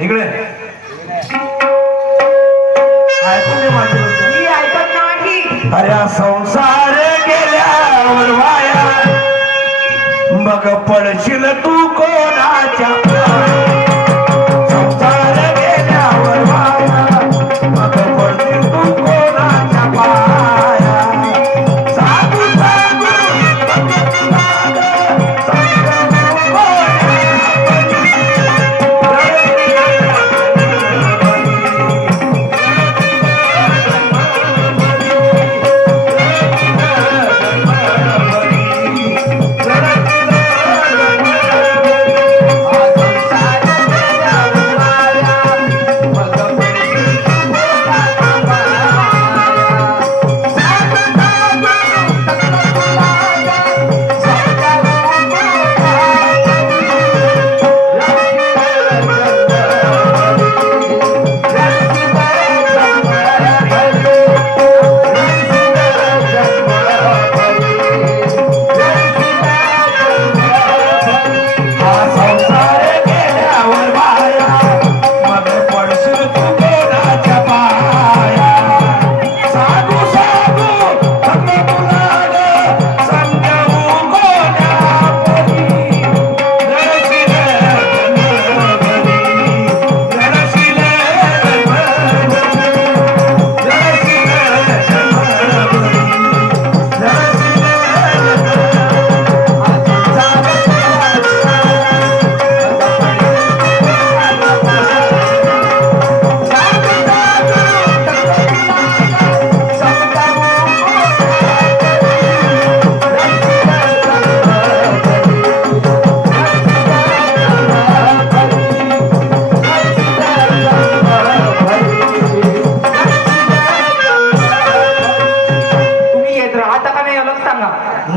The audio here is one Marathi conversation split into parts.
इकडे ऐकत नाही. अरे संसार गेल्यावर वाया मग पडशील तू कोणाच्या संसार गेल्यावर वाया मग पडशील तू कोणाच्या पाया साधू साधू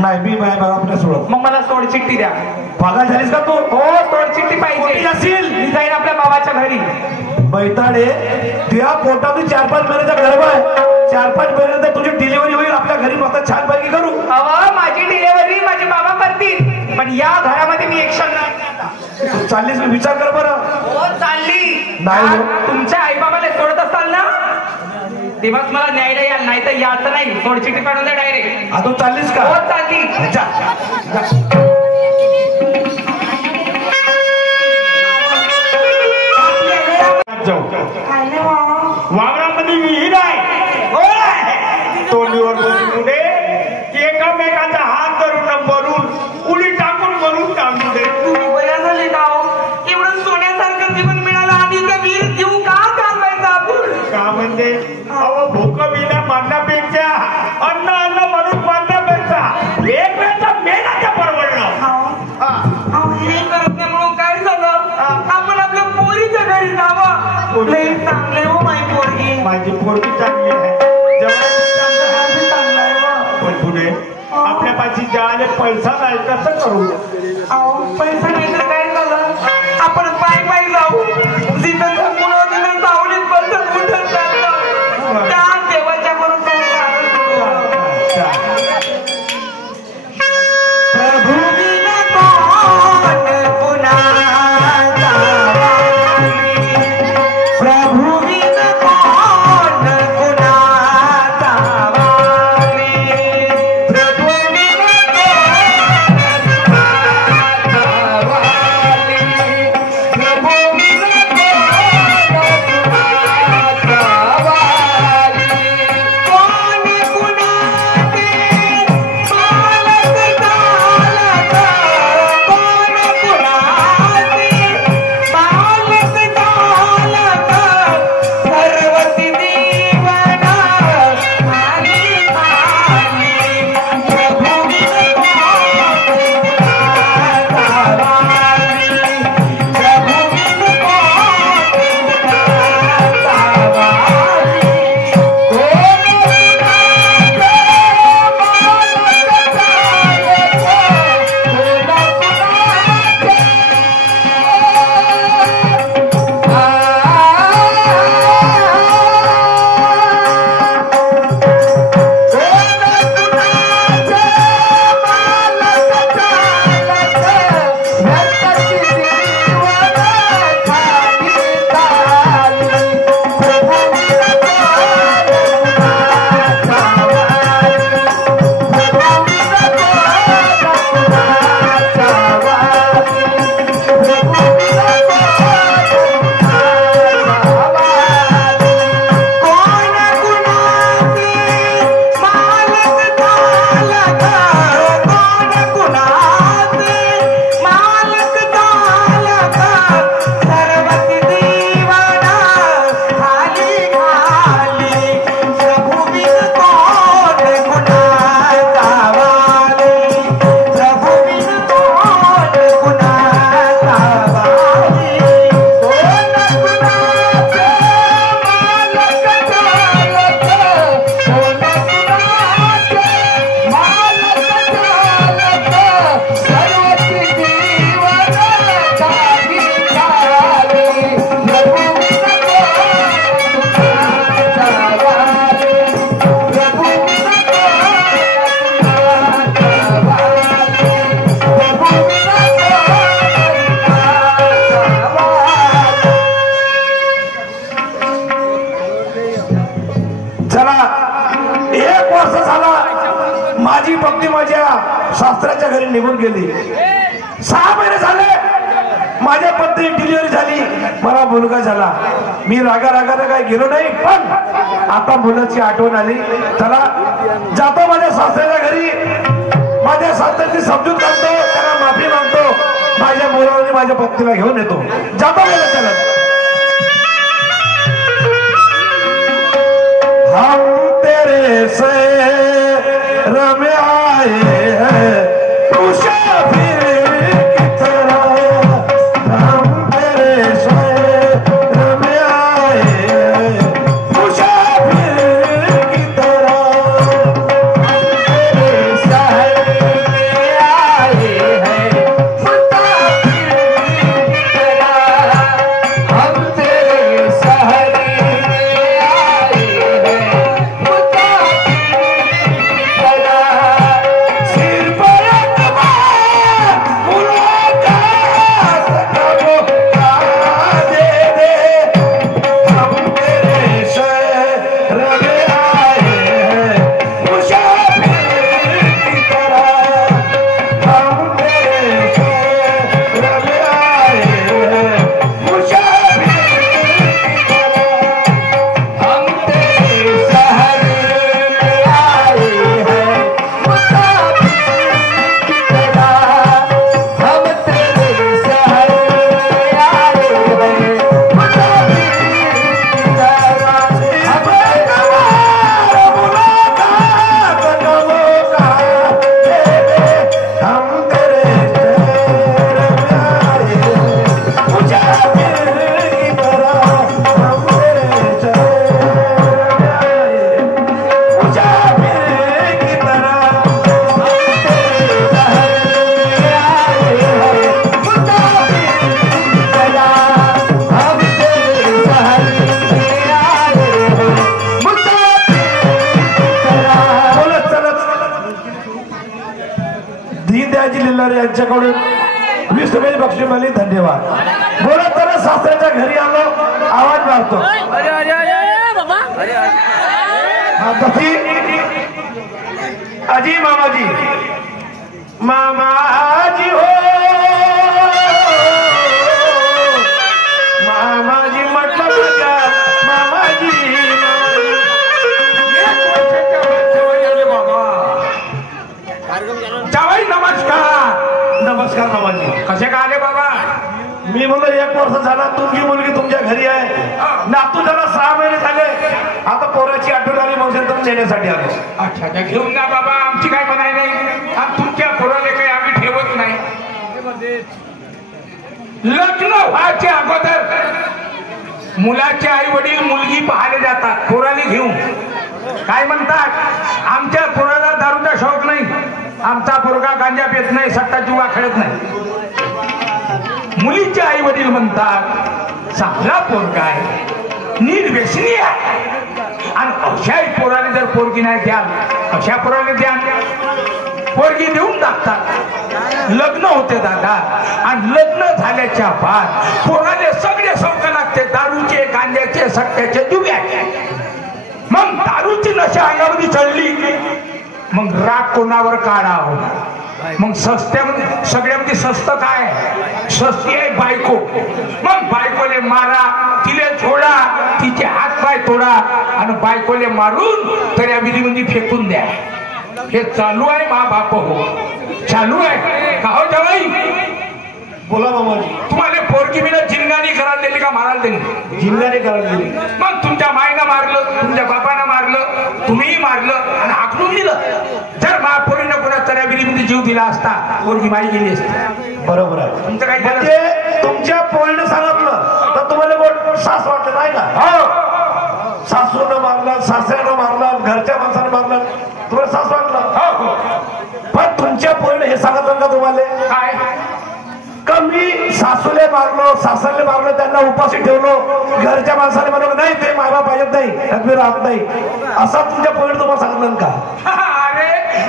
नाही मी बाय बाबा सोडत. मग मला सोड चिठ्ठी द्या. पागल झालीस का तू? हो सोड चिठ्ठी पाहिजे असेल. मी जाईन आपल्या बाबाच्या घरी. बैताडे तुझ्या पोटातून 4-5 महिन्याचा गर्भ आहे. 4-5 महिन्यानंतर तुझी डिलिव्हरी होईल. आपल्या घरी मस्त छान पैकी करू. माझी डिलिव्हरी माझे बाबा करतील पण या घरामध्ये मी एक क्षण नाही. चाललीस मी विचार कर बरं. हो चालली. नाही तुमच्या आई बाबाला सोडत असाल ना तेव्हाच मला न्यायला याल नाही तर याचं नाही. सोड चिठ्ठी पाठवून द्या डायरेक्ट. तू चाललीस का? हो चालली. वावरामध्ये विहीर आहे. तोंडीवर पुढे एकामेकाचा हात धरून भरून उडी टाकून भरून टाकू दे. झाले का एवढं सोन्यासारखं जीवन मिळालं आणि त्या विहीर देऊ का कामायचं आपण का म्हणजे अहो भूक विना मरण्यापेक्षा अन्न अन्न म्हणून मरण्यापेक्षा एक वेळचा मेनाच्या परवडलं. हे करत नाही म्हणून काय झालं आपण आपल्या पोरीच्या घरी जावं. चांगले हो माझी पोरगी. माझी पोरगी चांगली आहे. चांगला आहे पण पुढे आपल्या पाशी ज्याने पैसा नाही कसं करू. पैसा नाही तर काय झालं आपण पाय पाय जाऊ. जिथं तिथं सावलीत बसत कुठं चाललं त्या देवाच्या बरोबर प्रभू निघून गेली. 6 महिने झाले माझ्या पत्नी डिलिव्हरी झाली, मला मुलगा झाला. मी रागाने काय गेलो नाही, पण आता मुलाची आठवण आली. चला जातो माझ्या सासऱ्याच्या घरी, माझ्या सासऱ्याची समजूत काढतो, त्यांना माफी मागतो, माझ्या मुलाने माझ्या पत्नीला घेऊन येतो. जातो गेला त्याला. हम तेरे शहर में आए हैं मुसाफिर की तरह, हम तेरे शहर में आए हैं मुसाफिर की तरह, तेरे शहर में आए हैं मुसाफिर की तरह, हम तेरे शहर में आए हैं यांच्याकडून 20 रुपये बक्षीस मिळाली. धन्यवाद. बोलत तर सासऱ्याच्या घरी आलो, आवाज मारतो. आजी मामाजी, मामाजी हो मामाजी म्हटलं तुझ्या मामाजी. जावाई नमस्कार. नमस्कार मामाजी. कसे का आले बाबा? मी म्हणलं 1 वर्ष झाला तुमची मुलगी तुमच्या घरी आहे, नातू झाला 6 महिने झाले, आता पोराची आठवण आली म्हणून तुम्ही नेण्यासाठी आलो. अच्छा घेऊन जा बाबा, आमची काय बनाय नाही, आणि तुमच्या पोराला काही आम्ही ठेवत नाही. लग्न व्हायच्या अगोदर मुलाचे आई वडील मुलगी पाहायला जातात पोराला घेऊन. काय म्हणतात, आमच्या पोराला दारूचा शौक नाही, आमचा पोरगा गांजा पेत नाही, सट्टा जुवा खेळत नाही. मुलीचे आई वडील म्हणतात चांगला पोरगा आहे, निर्व्यसनी आहे, आणि अशाही पोराने जर पोरगी नाही द्याल, अशा पोराने द्या, पोरगी देऊन टाकतात. लग्न होते दादा, आणि लग्न झाल्याच्या बाद पोराने सगळे शौक लागते, दारूचे, गांजाचे, सट्ट्याचे, जुव्याचे. मग दारूची नशा अंगामध्ये चढली, मग राग कोणावर काढावं. मग सस्त्यामध्ये सगळ्यामध्ये स्वस्त काय, सस्ती आहे बायको. मग बायकोले मारा, तिले छोडा, तिचे हात पाय तोडा, आणि बायकोले मारून तर या विधीमध्ये फेकून द्या. हे चालू आहे मा बाप हो, चालू आहे का हो जवाई? बोला मामाजी. तुम्हाला पोरकी बिना जिंगाणी करायला दिली का मारायला दिली? जिंगाणी करायला दिली. मग तुमच्या मायनं मारलं, तुमच्या बापानं मारलं, तुम्हीही मारलं आणि हाकलून दिलं. जर महापोरीनं कोणा तऱ्याबिरीमध्ये जीव दिला असता, पोरगी माई गेली असती. बरोबर आहे. तुमचं काय म्हणजे तुमच्या पोरीनं सांगितलं तर तुम्हाला गोड सास वाटलं नाही का? हो, सासूनं मारलं, सासऱ्यानं मारलं, घरच्या माणसानं मारलं, तुम्हाला सास वाटलं. हो, पण तुमच्या पोरीनं हे सांगितलं का तुम्हाला काय का मी सासूले मारलो, सासरले मारलो, त्यांना उपाशी ठेवलो, घरच्या माणसाने म्हणलं नाही ते मायबा पाहिजेत नाही, मी राहत नाही, असा तुमच्या पोरीनं तुम्हाला सांगितलं का? अरे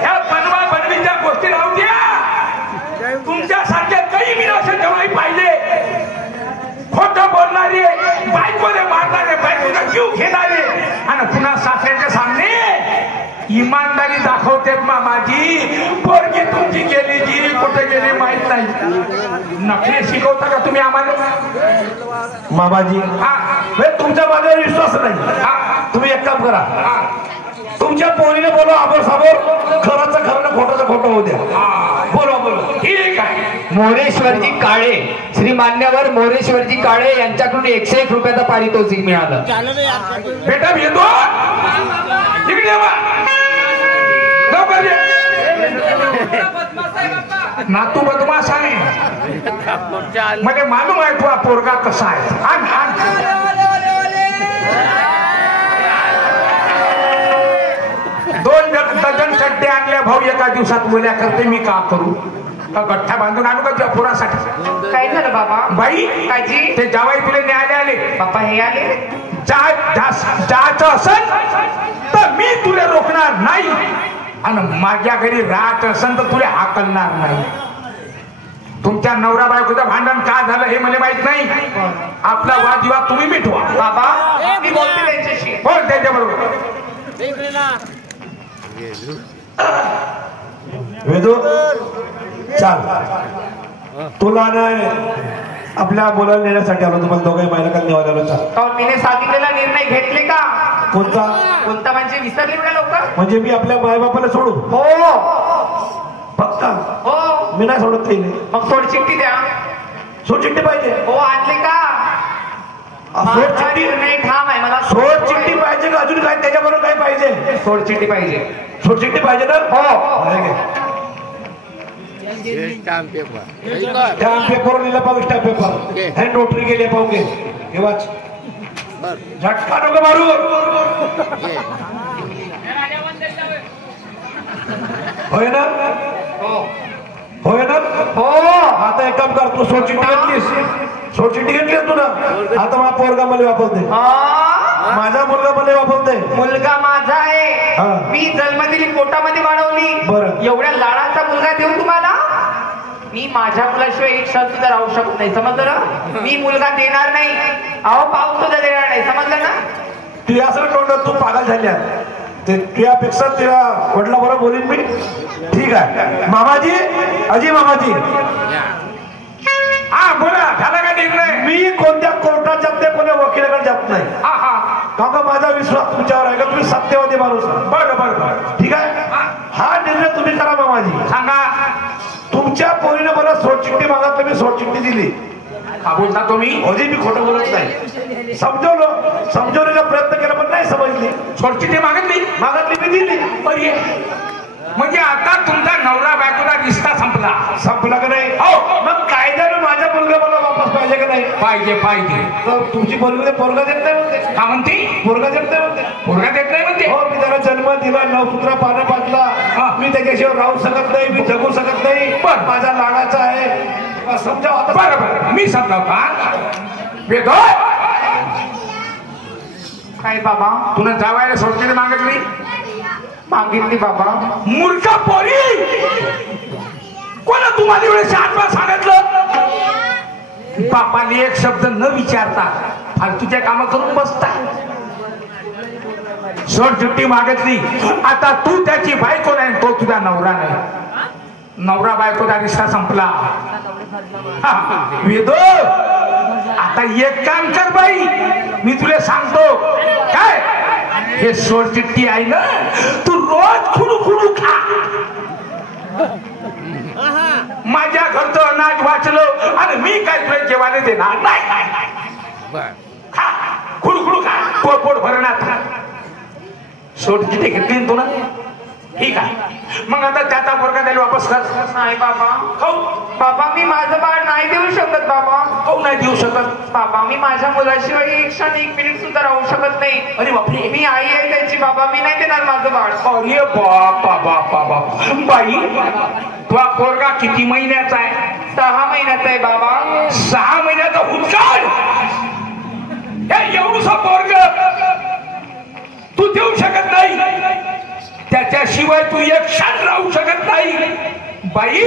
ह्या बनवा बनवीच्या गोष्टी राहू द्या. तुमच्यासारख्या काही मी असं जवाई पाहिजे, खोटं बोलणारे, बायकोने मारणारे, बायकोचा जीव घेणारे, आणि पुन्हा सासऱ्याच्या सामने इमानदारी दाखवते होते मामाजी, पोरगी तुमची गेली जी कुठे गेली माहित नाही. नखरे शिकवता का तुम्ही आम्हाला? मामाजी तुमच्या माझ्यावर विश्वास नाही. तुम्ही एक काम करा, तुमच्या पोरीने बोलवा आबोर साबोर, खराचं खरं ना खोटाचं खोटं होऊ द्या. बोलवा बोलवा. ठीक आहे. मोरेश्वरजी काळे, श्री मान्यवर मोरेश्वरजी काळे यांच्याकडून 101 रुपयाचा पारितोषिक मिळालं. बेटा भेटो इकडे ये बा. लवकर ये. नातू बदमाश आहे, मध्ये मालूम आहे तुझा पोरगा कसा आहे. आण आण. 2 डझन चड्डे आणल्या भाऊ एका दिवसात बोल्या करते. मी का करू? का गठ्ठा बांधून आणू का तुझ्या पोरासाठी? काय झालं बाबा? बाई काजी ते जावाई तुला न्यायालय आले. बाप्पा हे आले. जायचं असेल तर मी तुला रोखणार नाही, आणि माझ्या घरी राहत असेल तर तुला हाकलणार नाही. तुमच्या नवरा बायकोचं भांडण का झालं हे मला माहित नाही. आपला वादविवाद तुम्ही मिटवा. बाबा मी बोलते त्यांच्याशी. बोल त्यांच्या बरोबर. वेदू चाल, तुला नाही आपल्या मुलाला नेण्यासाठी आलो. तुम्हाला दोघे महिला निवाला चाल. तिने सांगितलेला निर्णय घेतले का? कोणता? कोणता म्हणजे विसरले एवढ्या लवकर? म्हणजे मी आपल्या मायबापाला सोडू? हो पक्का? हो. मी नाही सोडत काही. मग सोडचिठ्ठी द्या. सोडचिठ्ठी पाहिजे? हो आणले का? सोडचिठ्ठी निर्णय ठाम आहे. मला सोडचिठ्ठी पाहिजे का अजून काय त्याच्याबरोबर काय पाहिजे? सोडचिठ्ठी पाहिजे. सोडचिठ्ठी पाहिजे ना? हो. स्टॅम्प पेपर लिहिला पाहू. स्टॅम्प पेपर हँड नोटरी केली पाहू. हे वाच. झटका नको मारू. होय ना? होय ना? हो. आता एक काम कर, तू सोडचिठ्ठी घेतलीस, सोडचिठ्ठी घेतलीस तू ना. आता मला पोरगा मला वापरते, माझा मुलगा मला वापरते. मुलगा माझा आहे. हा. मी जन्म दिली, पोटामध्ये वाढवली. बरं. एवढ्या लाडाचा मुलगा देऊ तुम्हाला? मी माझ्या मुलाशिवाय एक क्षण सुद्धा राहू शकत नाही. समजलं ना? मी मुलगा देणार नाही. अहो पाऊस सुद्धा देणार नाही. समजलं ना? तू असं तोंडात तू पागल झाल्या. ते तुझ्यापेक्षा तुझ्या वडिला बरोबर बोलीन मी. ठीक आहे मामाजी. अजी मामाजी. हा बोला. झाला का निर्णय? मी कोणत्या कोर्टात जात नाही, कोणत्या वकिलाकडे जात नाही. हा हा. का माझा विश्वास तुमच्यावर आहे का? तुम्ही सत्यवादी माणूस. बरं बरं. ठीक आहे. हा निर्णय तुम्ही करा मामाजी. सांगा. तुमच्या पोरीने मला सोडचिठ्ठी मागत, मी सोडचिठ्ठी दिली. का बोलता तुम्ही? होती मी खोटं बोलत नाही. समजवण्याचा प्रयत्न केला पण नाही समजली. सोडचिठ्ठी मागितली? मागतली मी दिली. बरी. म्हणजे आता तुमचा नवरा बायकोचा रिश्ता संपला. संपला का नाही? हो. मग कायद्याने माझ्या मुलगा मला वापस पाहिजे का नाही? पाहिजे पाहिजे. तर तुमची मुलगी पोरगा देत नाही म्हणते. का म्हणते? पोरगा देत नाही म्हणते. पोरगा देत नाही म्हणते? हो. मी त्याला जन्म दिला, नवपुत्रा पानं पाजला. मी त्याच्याशिवाय राहू शकत नाही, मी जगू शकत नाही. पण माझा लाडाचा आहे. समजा आता. बरं बरं मी समजावता. वेदो काय बाबा? तुला जावायला सोडचिठ्ठी मागितली? मागितली बाबा. मूर्खा पोरी. कोणा तुम्हाला एवढे शांतपणे सांगितलं? बापाने एक शब्द न विचारता फालतूच्या कामं करून बसताय. सोडचिठ्ठी मागितली. आता तू त्याची बायको नाही, तो तुझा नवरा नाही. नवरा बायकोचा रिश्ता संपला. वेदो आता एक काम कर बाई, मी तुला सांगतो काय, हे सोडचिठ्ठी आहे ना, तू रोज खुडू खुडू खा. माझ्या घरचं अनाज वाचलं आणि मी काय तुला जेवायला देणार नाही. खा खुडू खुडू खा, पोट भरणार. सोडचिठ्ठी घेतली तू ना? ठीक आहे. मग आता त्याचा पोरगा त्याला वापस कर. नाही बाबा. खाऊ बाबा मी माझं बाळ नाही देऊ शकत. बाबा खाऊ नाही देऊ शकत. बाबा मी माझ्या मुलाशिवाय एक क्षण एक मिनिट सुद्धा राहू शकत नाही. अरे बापरे. मी आई आहे त्याची. बाबा मी नाही देणार माझं बाळ. अरे बापा बापा बापा. बाई तुझा पोरगा किती महिन्याचा आहे? 6 महिन्याचा आहे बाबा. 6 महिन्याचा हुचकाड. हे एवढूसा पोरग तू देऊ शकत नाही. त्याच्याशिवाय तू एक क्षण राहू शकत नाही. बाई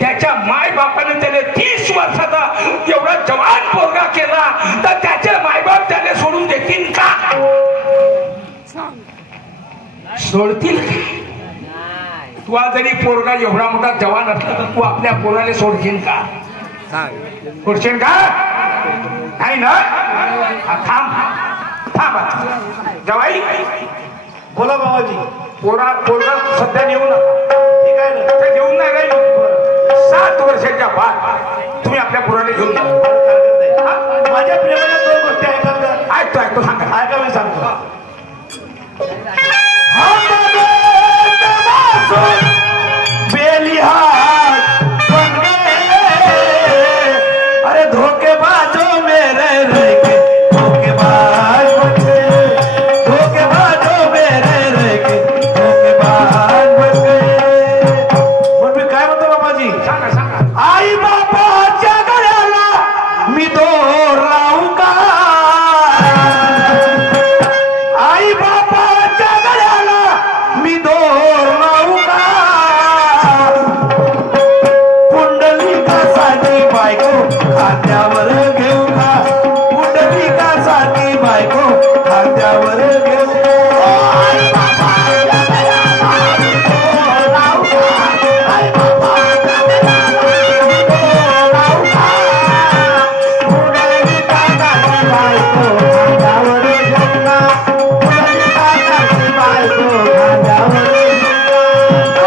त्याच्या माय बापाने त्याला 30 वर्षाचा एवढा जवान पोरगा केला, तर त्याचे मायबाप त्याला सोडून देतील का? सोडतील का? तू आज जरी पोरगा एवढा मोठा जवान असला तर तू आपल्या पोराला सोडशील का? सोडशील का? नाही ना? थांब थांब जवाई बोला बाबाजी. पोरगा सध्या नेऊ नका. ठीक आहे ना? आता घेऊन नाही राहील. 7 वर्षाच्या बाद तुम्ही आपल्या पोराला घेऊन जा. माझ्या प्रेमाच्या 2 गोष्टी ऐकाल का? ऐकतो सांगा. ऐका मी सांगतो. बेलिहात बन गए, अरे धोखेबाजों मेरे रह के धोखेबाज बन गए, धोखेबाजों मेरे रह के धोखेबाज बन गए. पण मी काय म्हणतो बाबाजी, सांगा सांगा. आई बापाच्या गळ्याला मी दोर लावू का? आई बापाच्या गळ्याला मी दोर लावू का? पुंडलिकासाठी बायको खांद्यावर घेऊ का? पुंडलिकासाठी बायको खांद्यावर घेऊ का? आई बापाच्या गळ्याला मी दोर लावू का? आई बापाच्या गळ्याला मी दोर लावू का? पुंडलिकासाठी बायको खांद्यावर घेऊ का? पुंडलिकासाठी बायको खांद्यावर घेऊ का?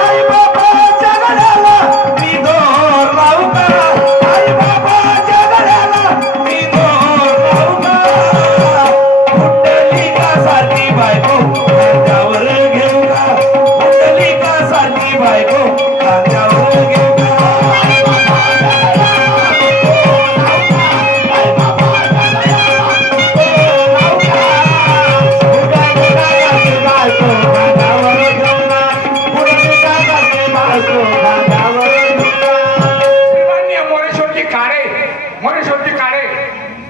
आई बापाच्या गळ्याला मी दोर लावू का? आई बापाच्या गळ्याला मी दोर लावू का? पुंडलिकासाठी बायको खांद्यावर घेऊ का? पुंडलिकासाठी बायको खांद्यावर घेऊ का? आई बापाच्या गळ्याला मी दोर लावू का? आई बापाच्या गळ्याला मी दोर लावू का? पुंडलिकासाठी बायको खांद्यावर घेऊ का? पुंडलिकासाठी बायको खांद्यावर घेऊ का? श्रीमान्य मोरेश्वरजी काळे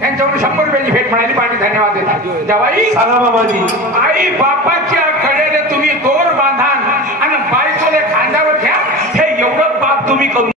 यांच्याकडून 100 रुपयाची भेट मिळाली. पाठी धन्यवाद देतात. जवाई सांगा बाबाजी. आई बापाच्या कडेने तुम्ही दोर बांधा आणि बायकोले खांद्यावर घ्या. हे एवढं बाप तुम्ही करू